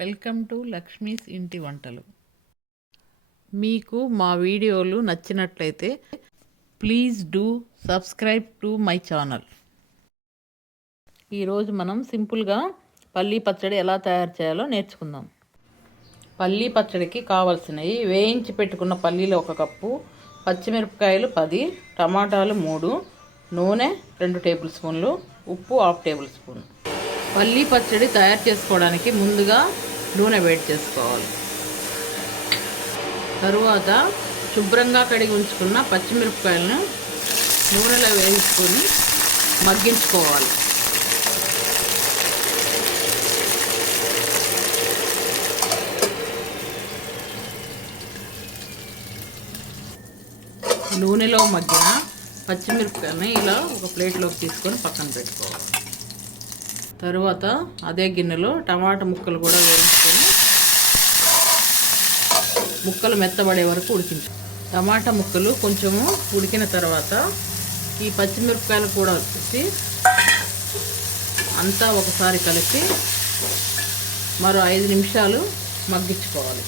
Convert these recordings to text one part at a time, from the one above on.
Welcome to Lakshmi's ఇంటి వంటలు. మీకు మా వీడియోలు నచ్చినట్లయితే please do subscribe to my channel. ఈరోజు మనం సింపుల్గా పల్లీ పచ్చడి ఎలా తయారు చేయాలో నేర్చుకుందాం. పల్లీ పచ్చడికి కావాల్సినవి: వేయించి పెట్టుకున్న పల్లీలు 1 కప్పు, పచ్చిమిరపకాయలు 10, టమాటాలు 3, నూనె 2 టేబుల్ స్పూన్లు, ఉప్పు 1/2 టేబుల్ స్పూన్. పల్లీ పచ్చడి తయారు చేసుకోవడానికి ముందుగా నూనె వేడి చేసుకోవాలి. తరువాత శుభ్రంగా కడిగి ఉంచుకున్న పచ్చిమిరపకాయలను నూనెలో వేసుకొని మగ్గించుకోవాలి. నూనెలో మగ్గిన పచ్చిమిరపకాయలని ఇలా ఒక ప్లేట్లోకి తీసుకొని పక్కన పెట్టుకోవాలి. తరువాత అదే గిన్నెలో టమాటా ముక్కలు కూడా వేయించుకొని ముక్కలు మెత్తబడే వరకు ఉడికించాలి. టమాటా ముక్కలు కొంచెము ఉడికిన తర్వాత ఈ పచ్చిమిరపకాయలు కూడా వేసి అంతా ఒకసారి కలిపి మరో 5 నిమిషాలు మగ్గించుకోవాలి.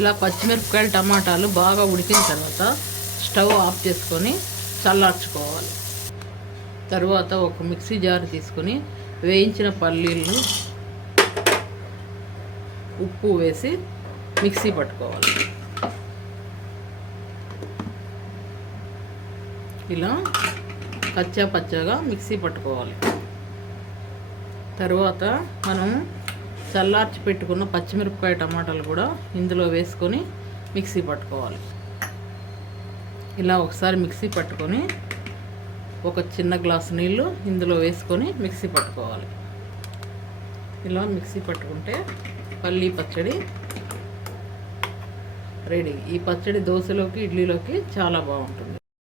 ఇలా పచ్చిమిరపకాయలు టమాటాలు బాగా ఉడికిన తర్వాత స్టవ్ ఆఫ్ చేసుకొని చల్లార్చుకోవాలి. తరువాత ఒక మిక్సీ జార్ తీసుకొని వేయించిన పల్లీలను ఉప్పు వేసి మిక్సీ పట్టుకోవాలి. ఇలా కచ్చా పచ్చగా మిక్సీ పట్టుకోవాలి. తరువాత మనం చల్లార్చి పెట్టుకున్న పచ్చిమిరపకాయ టమాటాలు కూడా ఇందులో వేసుకొని మిక్సీ పట్టుకోవాలి. ఇలా ఒకసారి మిక్సీ పట్టుకొని ఒక చిన్న గ్లాసు నీళ్ళు ఇందులో వేసుకొని మిక్సీ పట్టుకోవాలి. ఇలా మిక్సీ పట్టుకుంటే పల్లీ పచ్చడి రెడీ. ఈ పచ్చడి దోశలోకి, ఇడ్లీలోకి చాలా బాగుంటుంది.